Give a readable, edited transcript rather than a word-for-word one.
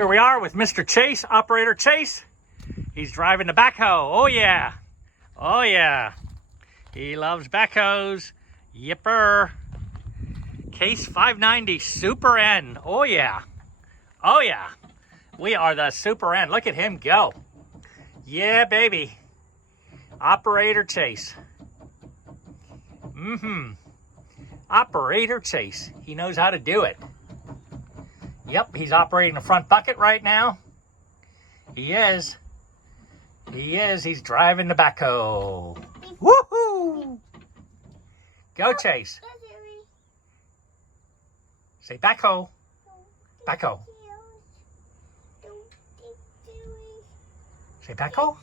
Here we are with Mr. Chase, Operator Chase. He's driving the backhoe. Oh yeah. Oh yeah. He loves backhoes. Yipper. Case 590 Super N. Oh yeah. Oh yeah. We are the Super N. Look at him go. Yeah, baby. Operator Chase. Operator Chase. He knows how to do it. Yep, he's operating the front bucket right now. He is. He is. He's driving the backhoe. Woohoo! Go, Chase. Say backhoe. Backhoe. Say backhoe.